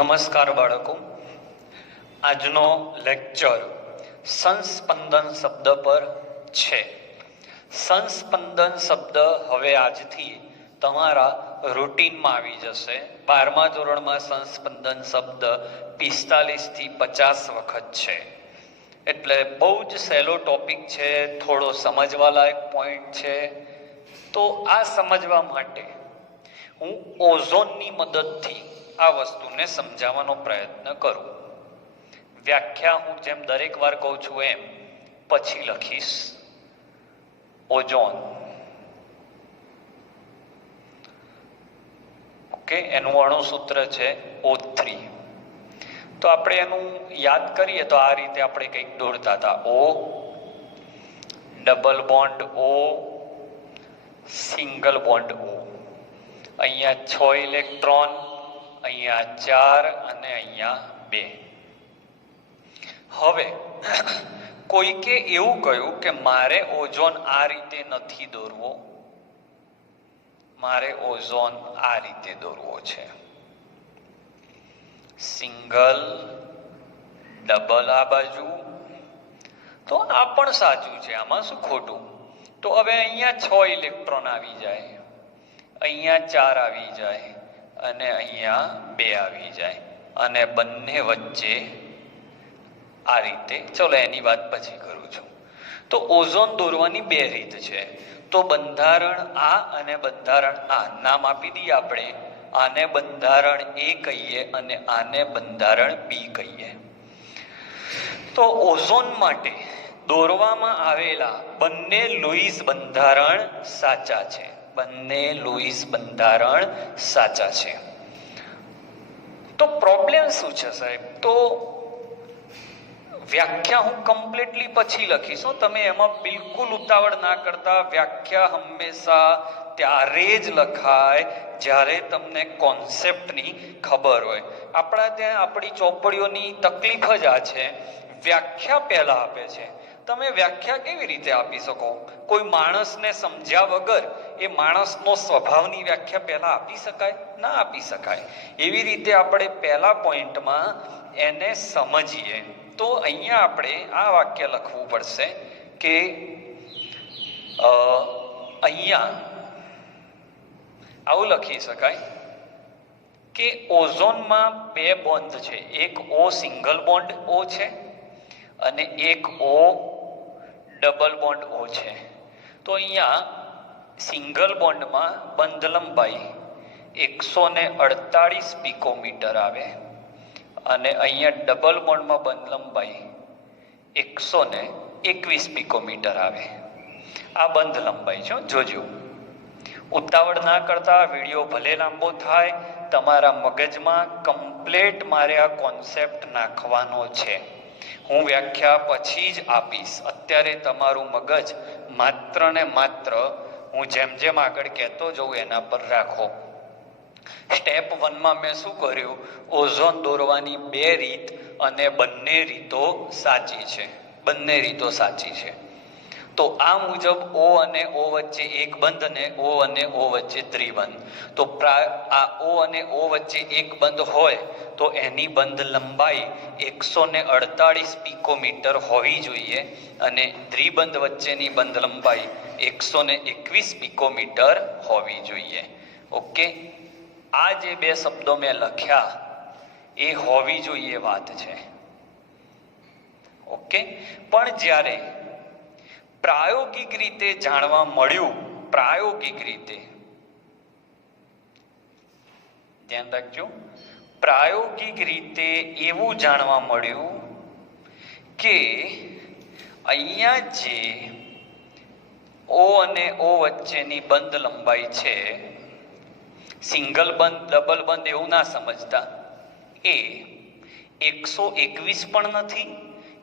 નમસ્કાર બાળકો, આજનો લેક્ચર સંસ્પંદન શબ્દ પર છે. સંસ્પંદન શબ્દ હવે આજથી તમારા રૂટીનમાં આવી જશે. 12મા ધોરણમાં સંસ્પંદન શબ્દ 45 થી 50 વખત છે, એટલે બહુ જ સહેલો ટોપિક છે, થોડો સમજવા લાયક પોઈન્ટ છે. તો આ સમજવા માટે હું ઓઝોનની મદદથી આ વસ્તુને સમજાવવાનો પ્રયત્ન કરું. વ્યાખ્યા હું જેમ દરેક વાર કહું છું એમ પછી લખીશ. ઓઝોન, ઓકે, એનું અણુસૂત્ર છે O3. તો આપણે એનું યાદ કરીએ તો આ રીતે આપણે કંઈક દોરતા હતા. O, double bond O, single bond O. અહીંયા 6 ઇલેક્ટ્રોન, અહીંયા 4 અને અહીંયા 2. હવે કોઈકે એવું કહ્યું કે મારે ઓઝોન આ રીતે નથી દોરવો, મારે ઓઝોન આ રીતે દોરવો છે. સિંગલ, ડબલ આ બાજુ. તો આ પણ સાચું છે, આમાં શું ખોટું? તો હવે અહીંયા 6 ઇલેક્ટ્રોન આવી જાય, અહીંયા 4 આવી જાય અને અહીંયા 2 આવી જાય, અને બંને વચ્ચે આ રીતે. ચલો એની વાત પછી કરું છું. તો ઓઝોન દોરવાની 2 રીત છે. તો બંધારણ આ અને બંધારણ આ નામ આપી દઈએ આપણે. આને બંધારણ A કહીએ અને આને બંધારણ B કહીએ. તો ઓઝોન માટે દોરવામાં આવેલા બંને લુઈસ બંધારણ સાચા છે. બંને લુઈસ બંધારણ સાચા છે. તો પ્રોબ્લેમ શું છે સાહેબ? તો વ્યાખ્યા હું કમ્પ્લીટલી પછી લખીશ. તમે એમાં બિલકુલ ઉતાવળ ના કરતા. વ્યાખ્યા હંમેશા ત્યારે જ લખાય જ્યારે તમને કોન્સેપ્ટની ખબર હોય. આપણા ત્યાં આપણી ચોપડીઓની તકલીફ જ આ છે, વ્યાખ્યા પહેલા આપે છે. તમે વ્યાખ્યા કેવી રીતે આપી શકો? કોઈ માણસને સમજ્યા વગર એ માણસનો સ્વભાવની વ્યાખ્યા પહેલા આપી શકાય? ના આપી શકાય. એવી રીતે આપણે પહેલા પોઈન્ટમાં એને સમજીએ. તો અહીંયા આપણે આ વાક્ય લખવું પડશે કે અહીંયા આવું લખી શકાય કે ઓઝોનમાં 2 બોન્ડ છે. એક O સિંગલ બોન્ડ O છે અને એક O ડબલ બોન્ડ O છે. તો અહીંયા સિંગલ બોન્ડમાં બંધ લંબાઈ 148 પિકોમીટર આવે અને અહીંયા ડબલ બોન્ડમાં બંધ લંબાઈ 121 પિકોમીટર આવે. આ બંધ લંબાઈ છે, જોજો. ઉતાવળ ના કરતા. વિડીયો ભલે લાંબો થાય, તમારા મગજમાં કમ્પ્લેટ મારે આ કોન્સેપ્ટ નાખવાનો છે. હું વ્યાખ્યા પછી જ આપીશ. અત્યારે તમારું મગજ માત્ર ને માત્ર હું જેમ જેમ આગળ કહેતો જઉં એના પર રાખો. સ્ટેપ 1માં મેં શું કર્યું? ઓઝોન દોરવાની 2 રીત અને બંને રીતો સાચી છે. બંને રીતો સાચી છે. તો આ મુજબ O અને O વચ્ચે એક બંધ અને O અને O વચ્ચે ત્રિબંધ. તો આ O અને O વચ્ચે એક બંધ હોય તો એની બંધ લંબાઈ 148 પિકોમીટર હોવી જોઈએ અને ત્રિબંધ વચ્ચેની બંધ લંબાઈ 121 પિકોમીટર હોવી જોઈએ. ઓકે, આ જે 2 શબ્દો મેં લખ્યા એ હોવી જોઈએ વાત છે. ઓકે, પણ જ્યારે પ્રાયોગિક રીતે જાણવા મળ્યું, પ્રાયોગિક રીતે ધ્યાન રાખજો, પ્રાયોગિક રીતે એવું જાણવા મળ્યું કે અહીંયા જે O અને O વચ્ચેની બંધ લંબાઈ છે, સિંગલ બંધ ડબલ બંધ એવું ના સમજતા, એ 121 પણ નથી,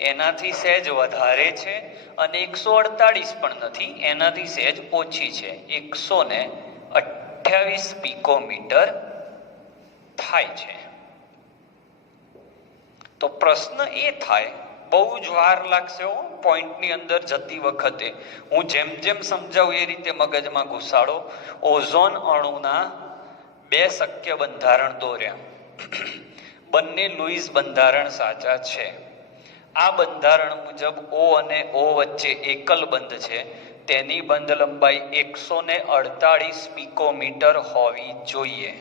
એનાથી સહેજ વધારે છે, અને 148 પણ નથી, એનાથી સહેજ ઓછી છે. 128 પિકોમીટર થાય છે. તો પ્રશ્ન એ થાય, બહુ જ વાર લાગશે પોઈન્ટની અંદર જતી વખતે. હું જેમ જેમ સમજાવું એ રીતે મગજમાં ઘુસાડો. ઓઝોન અણુના 2 શક્ય બંધારણ દોર્યા. બંને લુઈસ બંધારણ સાચા છે. આ બંધારણ મુજબ O અને O વચ્ચે એકલ બંધ છે, તેની બંધ લંબાઈ 148 પિકોમીટર હોવી જોઈએ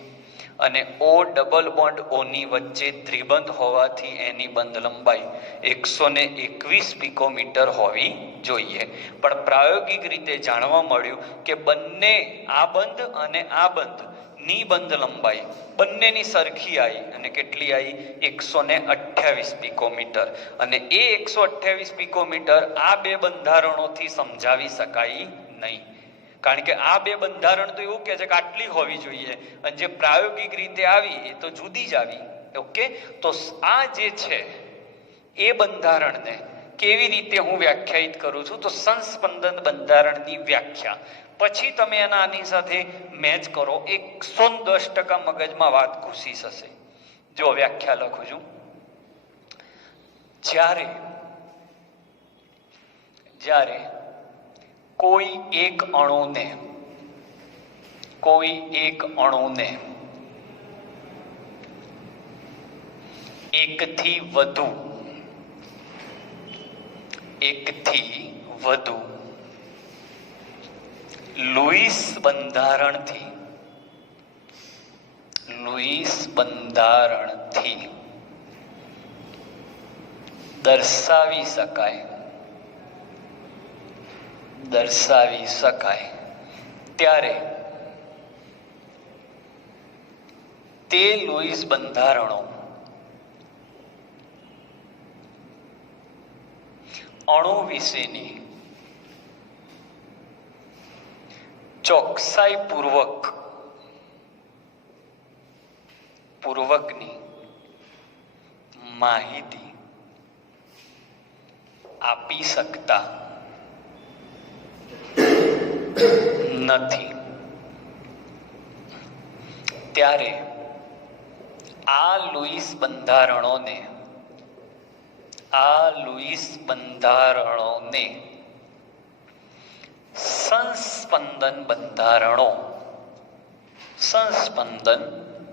અને O ડબલ બોન્ડ O ની વચ્ચે દ્વિબંધ હોવાથી એની બંધ લંબાઈ 121 પિકોમીટર હોવી જોઈએ. પણ પ્રાયોગિક રીતે જાણવા મળ્યું કે બંને આ બંધ અને આ બંધ ની બંધ લંબાઈ બંનેની સરખી આવી અને કેટલી આવી 128 પિકોમીટર. અને એ 128 પિકોમીટર આ બે બંધારણોથી સમજાવી શકાય નહીં, કારણ કે આ બે બંધારણ તો એવું કહે છે કે આટલી હોવી જોઈએ અને જે પ્રાયોગિક રીતે આવી એ તો જુદી જ આવી. ઓકે, તો આ જે છે એ બંધારણને કેવી રીતે હું વ્યાખ્યાયિત કરું છું, તો સંસ્પંદન બંધારણની વ્યાખ્યા. પછી તમે એના આની સાથે મેચ કરો, 110% મગજમાં વાત ઘૂસી જશે. જો વ્યાખ્યા લખું છું, જ્યારે કોઈ એક અણુને એકથી વધુ લુઈસ બંધારણથી દર્શાવી શકાય ત્યારે તે લુઈસ બંધારણો અણુ વિશેની ચોકસાઈ પૂર્વકની માહિતી આપી શકતા નથી. ત્યારે આ લુઈસ બંધારણોને સંસ્પંદન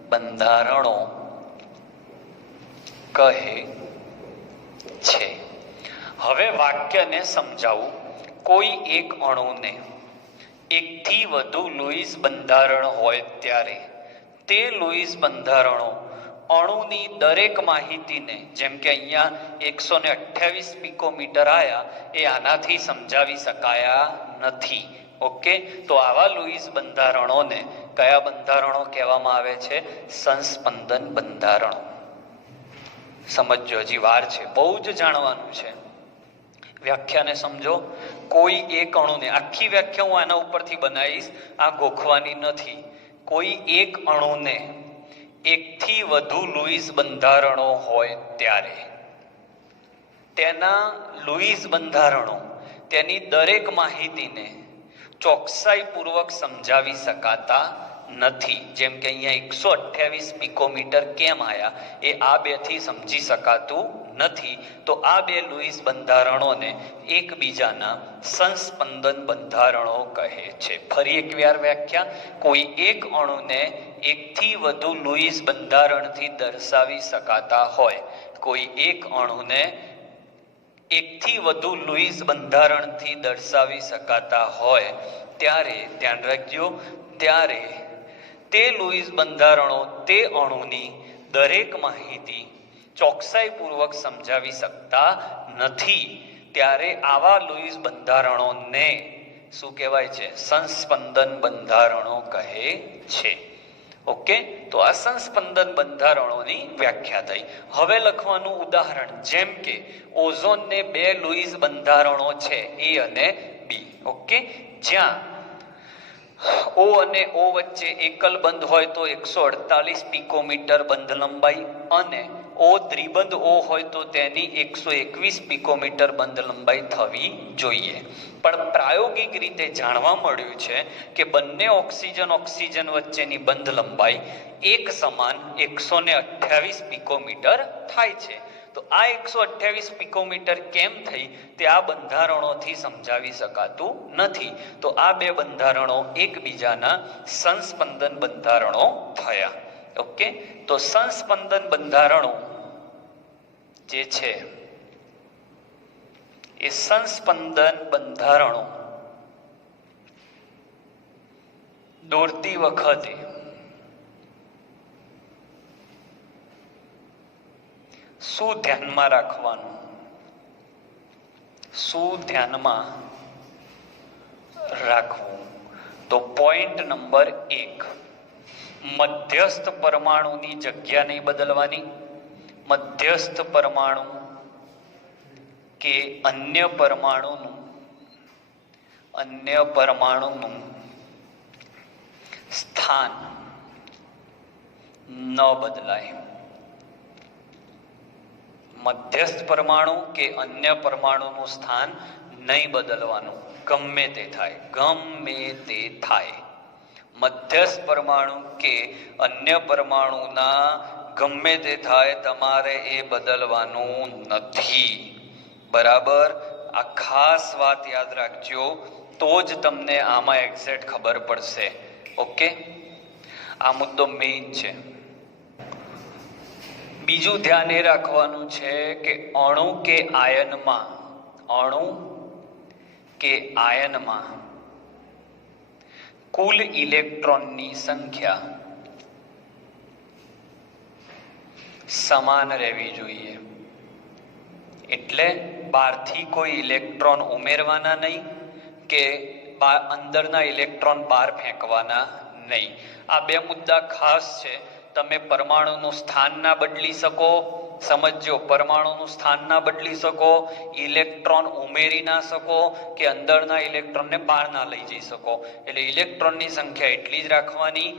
બંધારણો કહે છે. હવે વાક્યને સમજાવું. કોઈ એક અણુને એકથી વધુ લુઈસ બંધારણ હોય ત્યારે તે લુઈસ બંધારણો અણુની દરેક માહિતીને, જેમ કે અહીંયા 128 પિકોમીટર આયા, એ આનાથી સમજાવી શકાયા નથી. ઓકે, તો આવા લુઈસ બંધારણોને કયા બંધારણો કહેવામાં આવે છે? સંસ્પંદન બંધારણો. સમજો, હજી વાર છે, બહુ જ જાણવાનું છે. વ્યાખ્યાને સમજો. કોઈ એક અણુને, આખી વ્યાખ્યા હું આના ઉપરથી બનાવીશ, આ ગોખવાની નથી. કોઈ એક અણુને એકથી વધુ લુઈસ બંધારણો હોય ત્યારે તેના લુઈસ બંધારણો તેની દરેક માહિતીને ચોકસાઈપૂર્વક સમજાવી શકાતા નથી. જેમ કે અહીંયા 128 પિકોમીટર કેમ આયા, એ આ બેથી સમજી શકાતું નથી. તો આ બે લુઈસ બંધારણોને એકબીજાના સંસ્પંદન બંધારણો કહે છે. ફરી એકવાર વ્યાખ્યા. કોઈ એક અણુને એકથી વધુ લુઈસ બંધારણથી દર્શાવી શકાતા હોય, કોઈ એક અણુને એકથી વધુ લુઈસ બંધારણથી દર્શાવી શકાતા હોય ત્યારે, ધ્યાન રાખજો, ત્યારે તે લુઈસ બંધારણો તે અણુની દરેક માહિતી ચોકસાઈપૂર્વક સમજાવી શકતા નથી. ત્યારે આવા લુઈસ બંધારણોને શું કહેવાય છે? સંસ્પંદન બંધારણો કહે છે. ઓકે, તો આ સંસ્પંદન બંધારણોની વ્યાખ્યા થઈ. હવે લખવાનું ઉદાહરણ. જેમ કે ઓઝોનને બે લુઈસ બંધારણો છે, એ અને બી. ઓકે, જ્યાં O અને O વચ્ચે એકલ બંધ હોય તો 148 પિકોમીટર બંધ લંબાઈ અને O દ્વિબંધ O હોય તો તેની 121 પિકોમીટર બંધ લંબાઈ થવી જોઈએ. પણ પ્રાયોગિક રીતે જાણવા મળ્યું છે કે બંને ઓક્સિજન વચ્ચેની બંધ લંબાઈ એક સમાન 128 પિકોમીટર થાય છે. તો આ 128 પિકોમીટર કેમ થઈ તે આ બંધારણોથી સમજાવી શકાતું નથી. તો આ બે બંધારણો એકબીજાના સંસ્પંદન બંધારણો થયા. ઓકે, તો સંસ્પંદન બંધારણો જે છે એ સંસ્પંદન બંધારણો દોરતી વખતે શું ધ્યાનમાં રાખવાનું, શું ધ્યાનમાં રાખવું? તો પોઈન્ટ નંબર 1, મધ્યસ્થ પરમાણુની જગ્યા નહીં બદલવાની. મધ્યસ્થ પરમાણુ કે અન્ય પરમાણુનું સ્થાન ન બદલાય. મધ્યસ્થ પરમાણુ કે અન્ય પરમાણુનું સ્થાન નહીં બદલવાનું, ગમે તે થાય. મધ્યસ્થ પરમાણુ કે અન્ય પરમાણુના ગમે તે થાય, તમારે એ બદલવાનું નથી. બરાબર? આ ખાસ વાત યાદ રાખજો, તો જ તમને આમાં એક્ઝેક્ટ ખબર પડશે. ઓકે, આ મુદ્દો મેઇન છે. બીજું ધ્યાન એ રાખવાનું છે કે અણુ કે આયનમાં કુલ ઇલેક્ટ્રોનની સંખ્યા સમાન રહેવી જોઈએ. એટલે બહારથી કોઈ ઇલેક્ટ્રોન ઉમેરવાના નહીં કે અંદરના ઇલેક્ટ્રોન બહાર ફેંકવાના નહીં. આ બે મુદ્દા ખાસ છે. તમે પરમાણુનું સ્થાન ના બદલી શકો, સમજો, પરમાણુનું સ્થાન ના બદલી શકો, ઇલેક્ટ્રોન ઉમેરી ના શકો કે અંદરના ઇલેક્ટ્રોનને બહાર ના લઈ જઈ શકો. એટલે ઇલેક્ટ્રોનની સંખ્યા એટલી જ રાખવાની.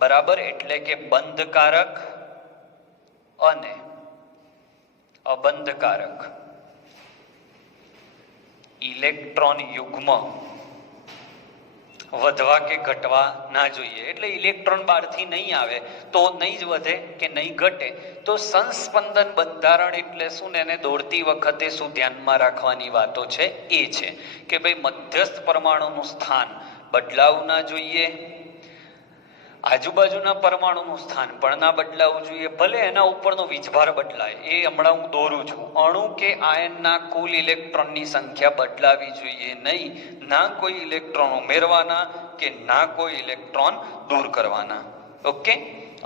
બરાબર? એટલે કે બંધકારક અને અબંધકારક ઇલેક્ટ્રોન યુગ્મ વધવા કે ઘટવા ના જોઈએ. એટલે ઇલેક્ટ્રોન બહારથી નહીં આવે તો નહીં જ વધે કે નહીં ઘટે. તો સંસ્પંદન બંધારણ એટલે શું ને એને દોરતી વખતે શું ધ્યાનમાં રાખવાની વાતો છે એ છે કે ભાઈ મધ્યસ્થ પરમાણુનું સ્થાન બદલાવું ના જોઈએ, આજુબાજુના પરમાણુનું સ્થાન પણ ના બદલાવું જોઈએ. ભલે એના ઉપરનો વીજભાર બદલાય, એ હમણાં હું દોરું છું. અણુ કે આયનના કુલ ઇલેક્ટ્રોનની સંખ્યા બદલાવી જોઈએ નહીં. ના કોઈ ઇલેક્ટ્રોન ઉમેરવાના કે ના કોઈ ઇલેક્ટ્રોન દૂર કરવાના. ઓકે,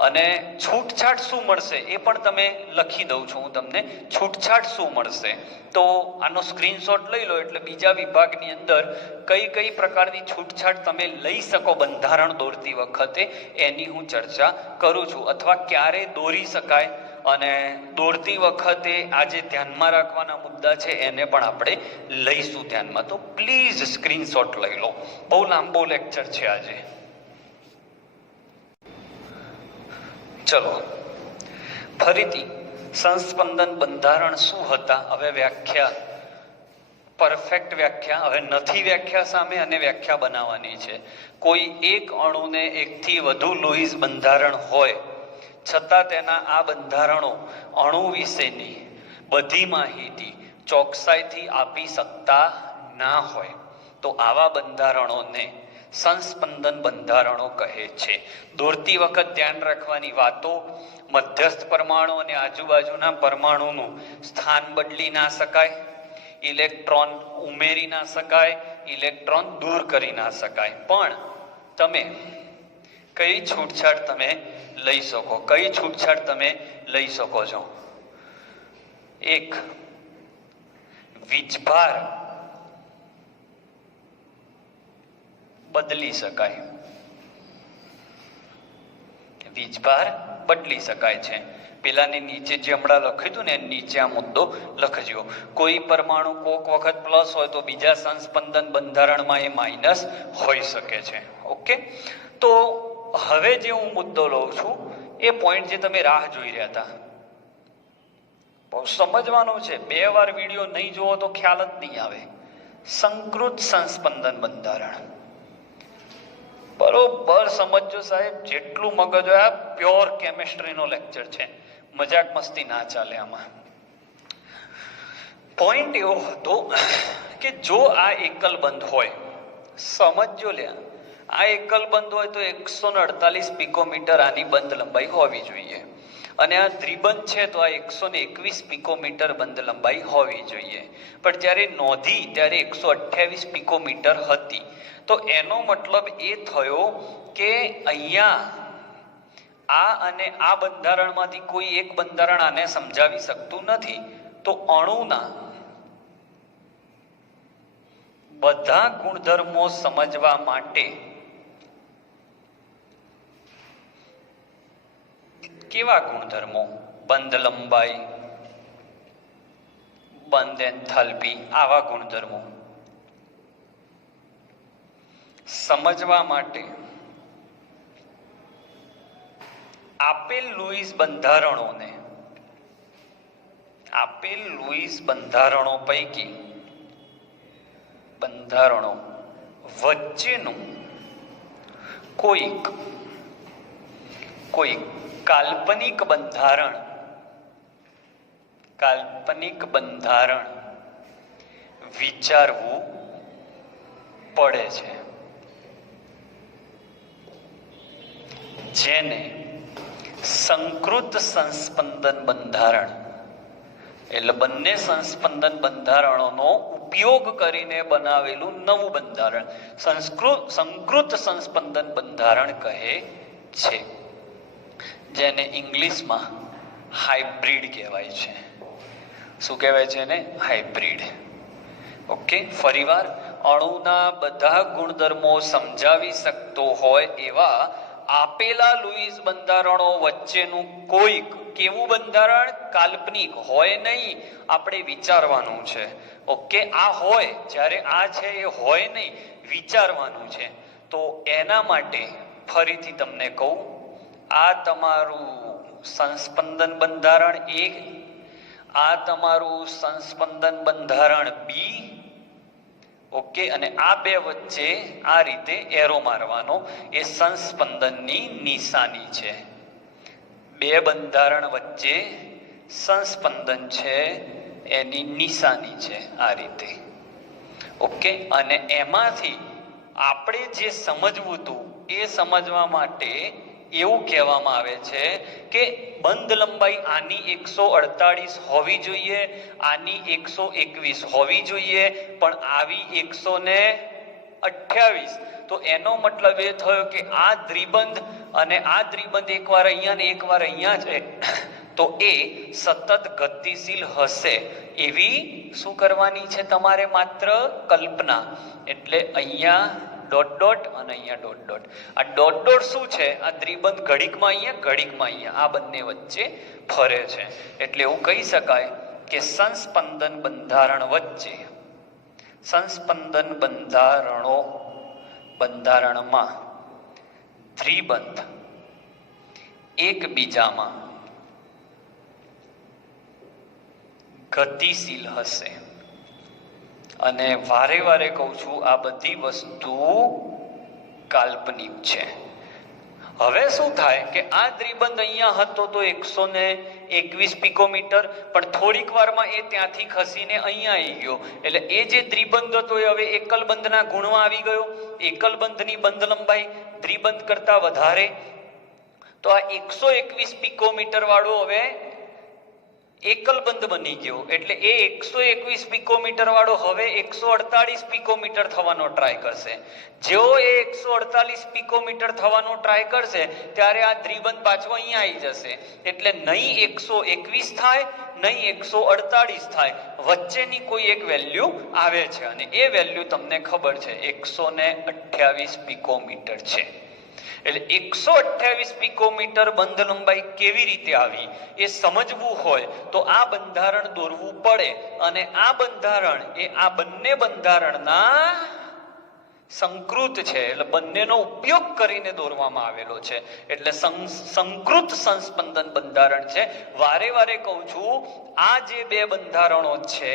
અને છૂટછાટ શું મળશે એ પણ તમે લખી દઉં છું હું તમને. છૂટછાટ શું મળશે તો આનો સ્ક્રીનશોટ લઈ લો, એટલે બીજા વિભાગની અંદર કઈ કઈ પ્રકારની છૂટછાટ તમે લઈ શકો બંધારણ દોરતી વખતે એની હું ચર્ચા કરું છું. અથવા ક્યારે દોરી શકાય અને દોરતી વખતે આજે ધ્યાનમાં રાખવાના મુદ્દા છે એને પણ આપણે લઈશું ધ્યાનમાં. તો પ્લીઝ સ્ક્રીનશોટ લઈ લો. બહુ લાંબો લેક્ચર છે આજે. ચલો ફરીથી સંસ્પંદન બંધારણ શું હતા? હવે વ્યાખ્યા, પરફેક્ટ વ્યાખ્યા હવે નથી વ્યાખ્યા સામે, અને વ્યાખ્યા બનાવવાની છે. કોઈ એક અણુને એકથી વધુ લુઈસ બંધારણ હોય છતાં તેના આ બંધારણો અણુ વિશેની બધી માહિતી ચોકસાઈથી આપી શકતા ના હોય તો આવા બંધારણોને સંસ્પંદન બંધારણો કહે છે. દોરતી વખત ધ્યાન રાખવાની વાતો: મધ્યસ્થ પરમાણુ અને આજુબાજુના પરમાણુનું સ્થાન બદલી ના શકાય, ઇલેક્ટ્રોન ઉમેરી ના શકાય, ઇલેક્ટ્રોન દૂર કરી ના શકાય. પણ તમે કઈ છૂટછાટ તમે લઈ શકો? કઈ છૂટછાટ તમે લઈ શકો છો? એક, વીજભાર બદલી શકાય. વીજભાર બદલી શકાય છે. પેલાની નીચે જે હમણાં લખ્યું હતું ને નીચે આ મુદ્દો લખજો. કોઈ પરમાણુ કોક વખત પ્લસ હોય તો બીજા સંસ્પંદન બંધારણમાં એ માઇનસ હોઈ શકે છે. ઓકે, તો હવે જે હું મુદ્દો લઉં છું એ પોઈન્ટ જે તમે રાહ જોઈ રહ્યા હતા, બહુ સમજવાનું છે. 2 વાર વિડીયો નહીં જોવો તો ખ્યાલ જ નહીં આવે. સંકૃત સંસ્પંદન બંધારણ બરોબર સમજો સાહેબ. જેટલું મગજ હોય, આ પ્યોર કેમિસ્ટ્રીનો લેક્ચર છે, મજાક મસ્તી ના ચાલે આમાં. પોઈન્ટ એવો હતો કે જો આ એકલ બંધ હોય, સમજો લે, આ એકલ બંધ હોય તો 148 પિકોમીટર આની બંધ લંબાઈ હોવી જોઈએ, અને આ દ્વિબંધ છે તો આ 121 પિકોમીટર બંધ લંબાઈ હોવી જોઈએ. પણ જ્યારે નોંધી ત્યારે 128 પિકોમીટર હતી. તો એનો મતલબ એ થયો કે અહીંયા આ અને આ બંધારણમાંથી કોઈ એક બંધારણ આને સમજાવી શકતું નથી. તો અણુના બધા ગુણધર્મો સમજવા માટે કેવા ગુણધર્મો? બંધ લંબાઈ, બંધ એન્થાલ્પી, આવા ગુણધર્મો સમજવા માટે આપેલ લુઈસ બંધારણો પૈકી બંધારણો વચ્ચેનું કોઈક કાલ્પનિક બંધારણ વિચારવું પડે છે, જેને સંકૃત સંસ્પંદન બંધારણ, એટલે બંને સંસ્પંદન બંધારણોનો ઉપયોગ કરીને બનાવેલું નવું બંધારણ સંકૃત સંસ્પંદન બંધારણ કહે છે, જેને ઇંગ્લિશમાં હાઇબ્રિડ કહેવાય છે. શું કહેવાય છે એને? હાઇબ્રિડ. ઓકે, ફરીવાર, અણુના બધા ગુણધર્મો સમજાવી શકતો હોય એવા આપેલા લુઈસ બંધારણો વચ્ચેનું કોઈક કેવું બંધારણ? કાલ્પનિક હોય નહીં, આપણે વિચારવાનું છે. ઓકે, આ હોય, જ્યારે આ છે એ હોય નહીં, વિચારવાનું છે. તો એના માટે ફરીથી તમને કહું, આ તમારું સંસ્પંદન બંધારણ A, આ તમારું સંસ્પંદન બંધારણ B. ઓકે, અને આ બે વચ્ચે આ રીતે એરો મારવાનો, એ સંસ્પંદનની નિશાની છે. બે બંધારણ વચ્ચે સંસ્પંદન છે એની નિશાની છે આ રીતે. ઓકે, અને એમાંથી આપણે જે સમજવું હતું એ સમજવા માટે એવું કહેવામાં આવે છે કે બંધ લંબાઈ આની 148 હોવી જોઈએ, આની 121 હોવી જોઈએ, પણ આવી 128. તો એનો મતલબ એ થયો કે આ દ્વિબંધ અને આ દ્વિબંધ એકવાર અહીંયા ને એકવાર અહીંયા છે, તો એ સતત ગતિશીલ હશે એવી શું કરવાની છે તમારે? માત્ર કલ્પના. એટલે અહીંયા ડોટ ડોટ અને અહીંયા ડોટ ડોટ. આ ડોટ ડોટ શું છે? આ દ્વિબંધ ઘડીકમાં અહીંયા, ઘડીકમાં અહીંયા, આ બંને વચ્ચે ફરે છે. એટલે એવું કહી શકાય કે સંસ્પંદન બંધારણ વચ્ચે, સંસ્પંદન બંધારણમાં દ્વિબંધ એકબીજામાં ગતિશીલ હશે. અને વારે વારે કહું છું, આ બધી વસ્તુ કાલ્પનિક છે. હવે શું થાય કે આ દ્વિબંધ અહીંયા હતો તો 121 પિકોમીટર, પણ થોડીક વારમાં એ ત્યાંથી ખસીને અહીંયા આવી ગયો, એટલે એ જે દ્વિબંધ હતો એ હવે એકલ બંધના ગુણમાં આવી ગયો. એકલ બંધની બંધ લંબાઈ દ્વિબંધ કરતા વધારે, તો આ 121 પિકોમીટર વાળો હવે એકલ બંધ બની ગયો. એટલે એ 121 પિકોમીટર વાળો હવે 148 પિકોમીટર થવાનો ટ્રાય કરશે. જેવો એ 148 પિકોમીટર થવાનો ટ્રાય કરશે ત્યારે આ દ્વિબંધ પાછો અહીંયા આવી જશે. એટલે નહીં 121 થાય, નહીં 148 થાય, વચ્ચેની કોઈ એક વેલ્યુ આવે છે, અને એ વેલ્યુ તમને ખબર છે 128 પિકોમીટર છે. એટલે 128 પિકોમીટર બંધ લંબાઈ કેવી રીતે આવી એ સમજવું હોય તો આ બંધારણ દોરવું પડે, અને આ બંધારણ એ આ બંને બંધારણના સંકૃત છે, એટલે બંનેનો ઉપયોગ કરીને દોરવામાં આવેલો છે. એટલે સંકૃત સંસ્પંદન બંધારણ છે. વારે વારે કહું છું, આ જે બે બંધારણો છે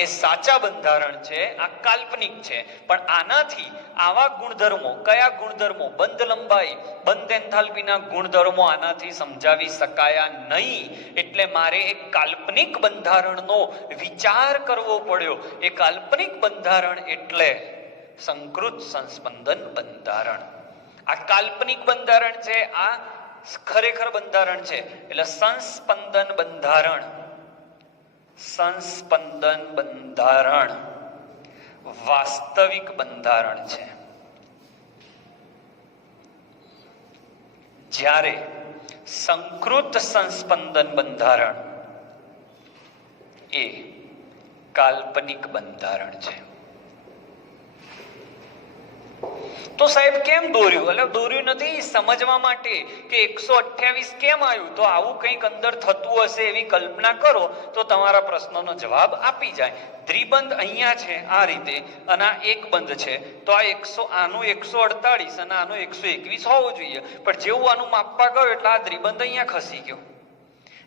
એ સાચા બંધારણ છે, આ કાલ્પનિક છે. પણ આનાથી આવા ગુણધર્મો, કયા ગુણધર્મો? બંધ લંબાઈ, બંધ એન્થાલ્પીના ગુણધર્મો આનાથી સમજાવી શકાયા નહીં. એટલે મારે એક કાલ્પનિક બંધારણનો વિચાર કરવો પડ્યો. એ કાલ્પનિક બંધારણ એટલે સંકૃત સંસ્પંદન બંધારણ. આ કાલ્પનિક બંધારણ છે, આ ખરેખર બંધારણ છે. એટલે સંસ્પંદન બંધારણ, સંસ્પંદન બંધારણ વાસ્તવિક બંધારણ છે. જ્યારે સંકૃત સંસ્પંદન બંધારણ એ કાલ્પનિક બંધારણ છે. તો સાહેબ કેમ દોર્યું? એટલે દોર્યું નથી, સમજવા માટે કે 128 કેમ આવ્યું. તો આવું કંઈક અંદર થતું હશે એવી કલ્પના કરો તો તમારા પ્રશ્નનો જવાબ આપી જાય. દ્વિબંધ અહીંયા છે આ રીતે, અને આ એક બંધ છે, તો આ આનું 148 અને આનું 121 હોવું જોઈએ. પણ જેવું આનું માપવા ગયો એટલે આ દ્વિબંધ અહીંયા ખસી ગયો.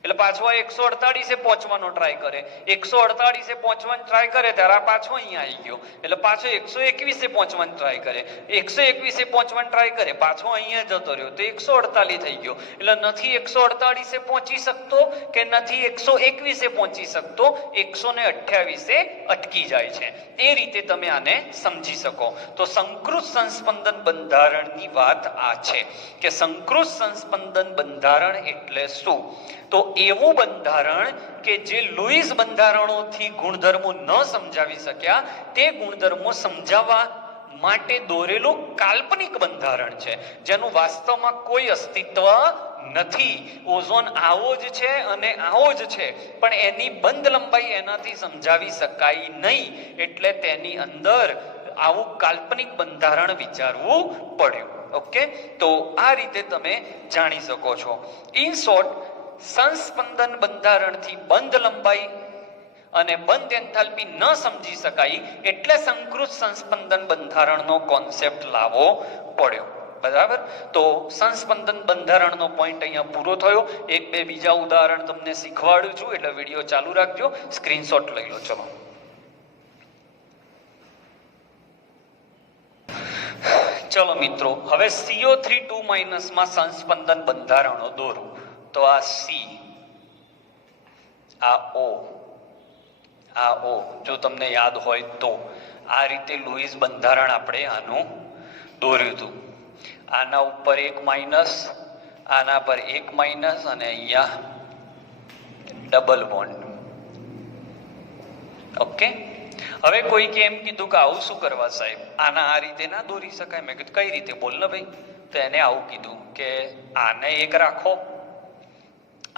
એટલે પાછો આ 148 પહોંચવાનો ટ્રાય કરે, 148 પહોંચવાનો ટ્રાય કરે ત્યારે આ પાછો અહીંયા આવી ગયો. એટલે પાછો 121 પહોંચવાનો ટ્રાય કરે, 121 પહોંચવાનો ટ્રાય કરે, પાછો અહીંયા જતો રહ્યો તો 148 થઈ ગયો. એટલે નથી 148 પહોંચી શકતો કે નથી 121 પહોંચી શકતો, 128 અટકી જાય છે. એ રીતે તમે આને સમજી શકો. તો સંકૃત સંસ્પંદન બંધારણની વાત આ છે કે સંકૃત સંસ્પંદન બંધારણ એટલે શું? તો એવું બંધારણ કે જે લુઈસ બંધારણોથી ગુણધર્મો ન સમજાવી શક્યા તે ગુણધર્મો સમજાવવા માટે દોરેલું કાલ્પનિક બંધારણ છે, જેનું વાસ્તવમાં કોઈ અસ્તિત્વ નથી. ઓઝોન આવો જ છે અને આવો જ છે, પણ એની બંધ લંબાઈ એનાથી સમજાવી શકાય નહીં. એટલે તેની અંદર આવું કાલ્પનિક બંધારણ વિચારવું પડ્યું. ઓકે, તો આ રીતે તમે જાણી શકો છો. ઇન શોર્ટ, સંસ્પંદન બંધારણથી બંધ લંબાઈ અને બંધ એન્થાલ્પી ન સમજી શકાય એટલે સંકૃત સંસ્પંદન બંધારણનો કોન્સેપ્ટ લાવવો પડ્યો. બરાબર? તો સંસ્પંદન બંધારણનો પોઈન્ટ અહીંયા પૂરો થયો. એક બે બીજા ઉદાહરણ તમને શીખવાડું છું, એટલે વિડીયો ચાલુ રાખજો, સ્ક્રીનશોટ લઈ લો. ચલો, ચલો મિત્રો, હવે CO3 2- માં સંસ્પંદન બંધારણો દોરું. તો આ સી, આ ઓ, આ ઓ, જો તમને યાદ હોય તો આ રીતે લુઈસ બંધારણ આપણે આનું દોર્યું હતું. આના ઉપર એક માઇનસ, આના પર એક માઇનસ અને અહીંયા ડબલ બોન્ડ. ઓકે, હવે કોઈકે એમ કીધું કે આવું શું કરવા સાહેબ, આના આ રીતે ના દોરી શકાય. મેં કીધું કઈ રીતે, બોલ ને ભાઈ. તો એને આવું કીધું કે આને એક રાખો,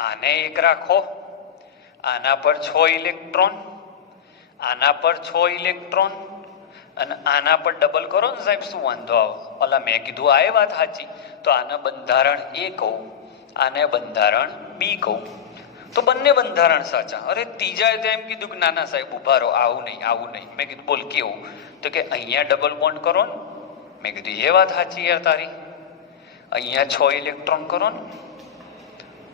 આને એક રાખો, આના પર 6 ઇલેક્ટ્રોન, આના પર 6 ઇલેક્ટ્રોન અને આના પર ડબલ કરો ને સાહેબ, શું વાંધો આવો? ઓલા મેં કીધું આ વાત સાચી. તો આને બંધારણ એ કહું, આને બંધારણ બી કહું, તો બંને બંધારણ સાચા. અરે ત્રીજાએ તો એમ કીધું કે ના ના સાહેબ ઉભા રહો, આવું નહીં, આવું નહીં. મેં કીધું બોલ કેવું? તો કે અહીંયા ડબલ બોન્ડ કરો ને. મેં કીધું એ વાત સાચી યાર તારી. અહીંયા 6 ઇલેક્ટ્રોન કરો ને,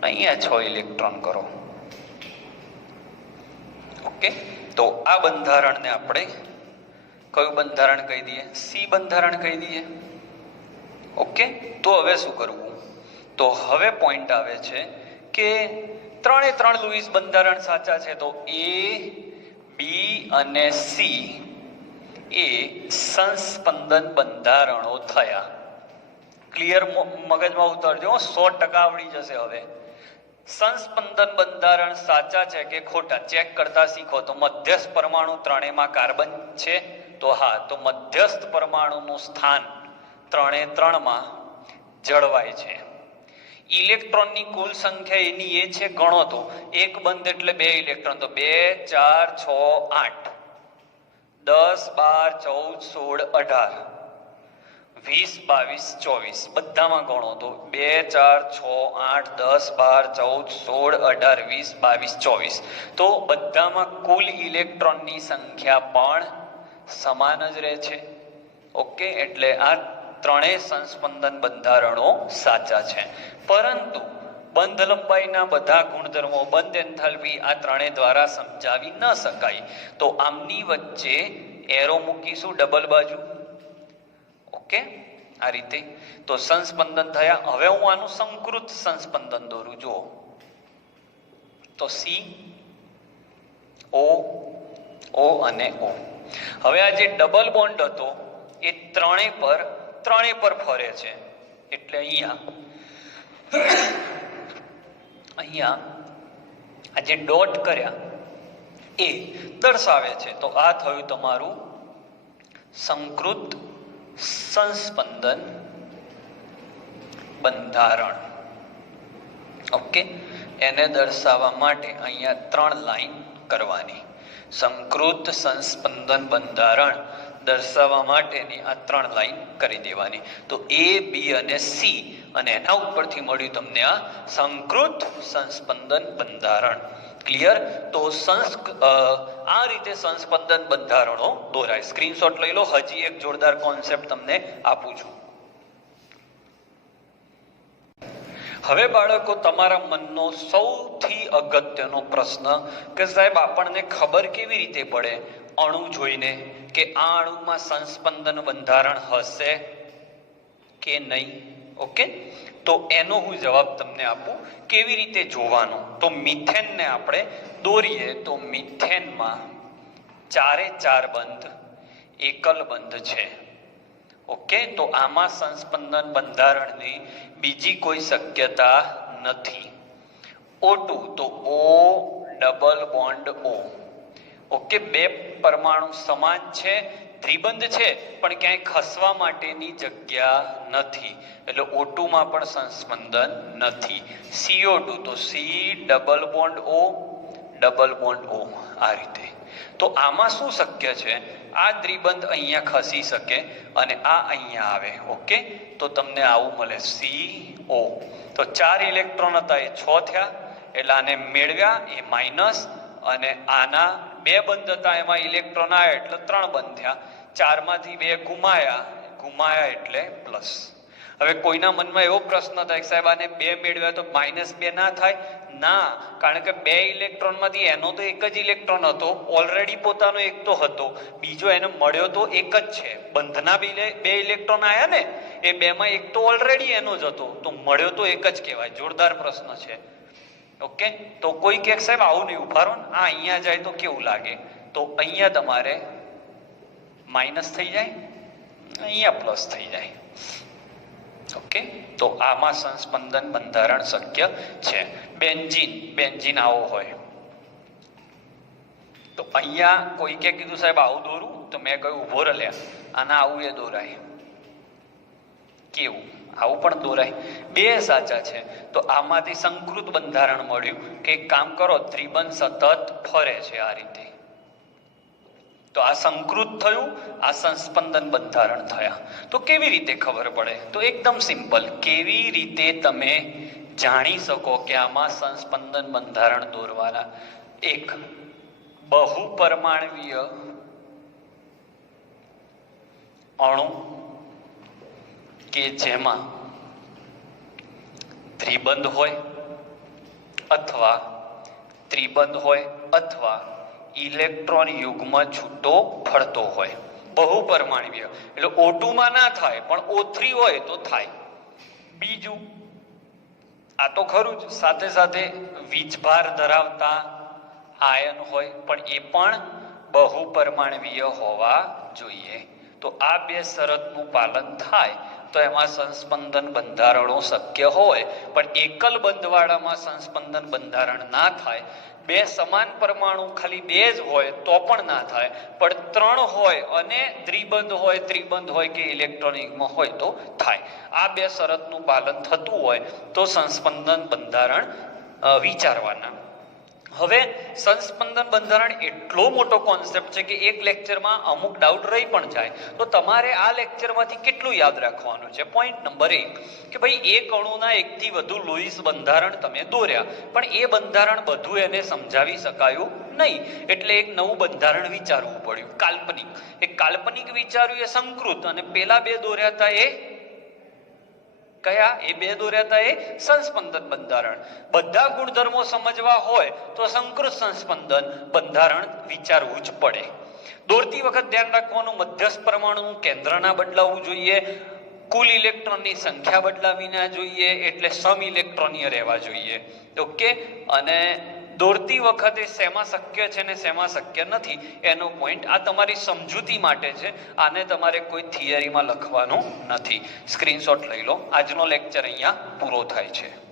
અહીંયા 6 ઇલેક્ટ્રોન કરો. ઓકે, તો આ બંધારણને આપણે કયું બંધારણ કહી દઈએ? સી બંધારણ કહી દઈએ. ઓકે, તો હવે શું કરવું? તો હવે પોઈન્ટ આવે છે કે ત્રણે ત્રણ લુઈસ બંધારણ સાચા છે. તો એ, બી અને સી એ સંસ્પંદન બંધારણો થયા. ક્લિયર? મગજમાં ઉતારજો, 100% આવડી જશે. હવે સંસ્પંદન બંધારણ સાચા છે કે ખોટા ચેક કરતા શીખો. તો મધ્યસ્થ પરમાણુ ત્રણેયમાં કાર્બન છે, તો હા, તો મધ્યસ્થ પરમાણુનું સ્થાન 3 માં જળવાય છે. ઇલેક્ટ્રોનની કુલ સંખ્યા એની એ છે, ગણો તો એક બંધ એટલે 2 ઇલેક્ટ્રોન, તો 2, 4, 6, 8, 10, 12, 14, 16, 18, 20, 22, 24 બધામાં ગણો તો 2, 4, 6, 8, 10, 12, 14, 16, 18, 20, 22, 24. તો બધામાં કુલ ઇલેક્ટ્રોનની સંખ્યા પણ સમાન જ રહે છે. ઓકે, એટલે આ ત્રણેય સંસ્પંદન બંધારણો સાચા છે. પરંતુ બંધ લંબાઈના બધા ગુણધર્મો, બંધ એન્થાલ્પી આ ત્રણેય દ્વારા સમજાવી ન શકાય. તો આમની વચ્ચે એરો મૂકીશું ડબલ બાજુ. ઓકે, આ રીતે તો સંસ્પંદન થયા. હવે હું આનું સંકૃત સંસ્પંદન દોરું. જુઓ, તો સી, ઓ, ઓ અને ઓ. હવે આ જે ડબલ બોન્ડ હતો એ ત્રણેય પર ફરે છે. એટલે અહીંયા આ જે ડોટ કર્યા એ દર્શાવે છે. તો આ થયું તમારું સંકૃત સંસ્પંદન બંધારણ. ઓકે, એને દર્શાવવા માટે અહીંયા 3 લાઈન કરવાની. સંકૃત સંસ્પંદન બંધારણ દર્શાવવા માટેની આ 3 લાઈન કરી દેવાની. તો A, B અને C અને એના ઉપરથી મળ્યું તમને આ સંકૃત સંસ્પંદન બંધારણ. ક્લિયર? તો આ રીતે સંસ્પંદન બંધારણો દોરાય. સ્ક્રીનશોટ લઈ લો. હજી એક જોરદાર કોન્સેપ્ટ તમને આપું છું. હવે બાળકો, તમારા મનનો સૌથી અગત્યનો પ્રશ્ન કે સાહેબ આપણને ખબર કેવી રીતે પડે અણુ જોઈને કે આ અણુમાં સંસ્પંદન બંધારણ હશે કે નહીં? ઓકે, તો એનો હું જવાબ તમને આપું. કેવી રીતે જોવાનું? તો મિથેનને આપણે દોરીએ તો મિથેનમાં 4 બંધ એકલ બંધ છે. ઓકે, તો આમાં સંસ્પંદન બંધારણની બીજી કોઈ શક્યતા નથી. O2 તો O double bond O. Okay, 2 પરમાણુ સમાન છે, ત્રિબંધ છે, પણ ક્યાંય ખસવા માટેની જગ્યા નથી, એટલે O2 માં પણ સંસ્પંદન નથી. CO2 તો C double bond O double bond O. આ રીતે. તો આમાં શું શક્ય છે? આ દ્વિબંધ અહીંયા ખસી શકે અને આ અહીંયા આવે. ઓકે, તો તમને આવું મળે CO. તો 4 ઇલેક્ટ્રોન હતા એ 6 થયા, એટલે આને મેળવ્યા એ માઇનસ, અને આના 2 બંધ હતા એમાં ઇલેક્ટ્રોન આવ્યા એટલે 3 બંધ થયા. 4 માંથી 2 ગુમાયા એટલે પ્લસ. હવે કોઈના મનમાં એવો પ્રશ્ન થાય કે સાહેબ આને 2 મેળવ્યા તો -2 ના થાય? ના, કારણ કે 2 ઇલેક્ટ્રોન માંથી એનો તો એક જ ઇલેક્ટ્રોન હતો, ઓલરેડી પોતાનો એક તો હતો, બીજો એને મળ્યો તો એક જ છે. બંધના 2 ઇલેક્ટ્રોન આયા ને, એ 2 માં એક તો ઓલરેડી એનો જ હતો, તો મળ્યો તો એક જ કહેવાય. જોરદાર પ્રશ્ન છે. ઓકે, તો કોઈ કે સાહેબ આવું નહીં, ઉભા રહો ને, આ અહીંયા જાય તો કેવું લાગે? તો અહીંયા તમારે માઇનસ થઈ જાય, અહીંયા પ્લસ થઈ જાય. ઓકે, તો આમાં સંસ્પંદન બંધારણ શક્ય છે. બેન્ઝીન આવો હોય તો અહીંયા કોઈ કે કીધું સાહેબ આવું દોરું, તો મેં કહ્યું ઉભો રહ્યા, આના આવું એ દોરાય. કેવું? આવું પણ દોરાય. 2 સાચા છે. તો આમાંથી સંકૃત બંધારણ મળ્યું કે એક કામ કરો, ત્રિબંધ સતત ફરે છે આ રીતે. તો આ સંકૃત થયું, આ સંસ્પંદન બંધારણ થયા. તો કેવી રીતે ખબર પડે? તો એકદમ સિમ્પલ. કેવી રીતે તમે જાણી શકો કે આમાં સંસ્પંદન બંધારણ દોરવાના? એક બહુપરમાણવીય અણુ કે જેમાં દ્વિબંધ હોય અથવા ત્રિબંધ હોય અથવા ઇલેક્ટ્રોન યુગ્મ છૂટો ફરતો હોય. બહુપરમાણવીય એટલે O2 માં ના થાય, પણ O3 હોય તો થાય. બીજું, આ તો ખરું જ, સાથે સાથે વીજભાર ધરાવતા આયન હોય, પણ એ પણ બહુપરમાણવીય હોવા જોઈએ. તો આ 2 શરતનું પાલન થાય તો એમાં સંસ્પંદન બંધારણો શક્ય હોય. પણ એકલ બંધવાળામાં સંસ્પંદન બંધારણ ના થાય. 2 સમાન પરમાણુ ખાલી 2 જ હોય તો પણ ના થાય, પણ 3 હોય અને દ્વિબંધ હોય, ત્રિબંધ હોય કે ઇલેક્ટ્રોનિકમાં હોય તો થાય. આ 2 શરતનું પાલન થતું હોય તો સંસ્પંદન બંધારણ વિચારવાના. હવે સંસ્પંદન બંધારણ એટલો મોટો કોન્સેપ્ટ છે કે એક લેક્ચરમાં અમુક ડાઉટ રહી પણ જાય. તો તમારે આ લેક્ચરમાંથી કેટલું યાદ રાખવાનું છે? પોઈન્ટ નંબર 1 કે ભાઈ એક અણુના 1 થી વધુ લોઈસ બંધારણ તમે દોર્યા, પણ એ બંધારણ બધું એને સમજાવી શકાયું નહીં, એટલે એક નવું બંધારણ વિચારવું પડ્યું, કાલ્પનિક. એ કાલ્પનિક વિચાર્યું એ સંકૃત, અને પેલા 2 દોર્યા હતા એ કયા? એ 2 દોર્યા હતા એ સંસ્પંદન બંધારણ. બધા ગુણધર્મો સમજવા હોય તો સંકૃત સંસ્પંદન બંધારણ વિચારવું જ પડે. દોરતી વખત ધ્યાન રાખવાનું, મધ્યસ્થ પરમાણુનું કેન્દ્ર ના બદલાવવું જોઈએ, કુલ ઇલેક્ટ્રોનની સંખ્યા બદલાવી ના જોઈએ, એટલે સમ ઇલેક્ટ્રોનીય રહેવા જોઈએ. ઓકે, અને દોરતી વખતે શેમાં શક્ય છે ને શેમાં શક્ય નથી એનો પોઈન્ટ આ તમારી સમજૂતી માટે છે. આને તમારે કોઈ થિયરીમાં લખવાનું નથી. સ્ક્રીનશોટ લઈ લો. આજનો લેક્ચર અહીંયા પૂરો થાય છે.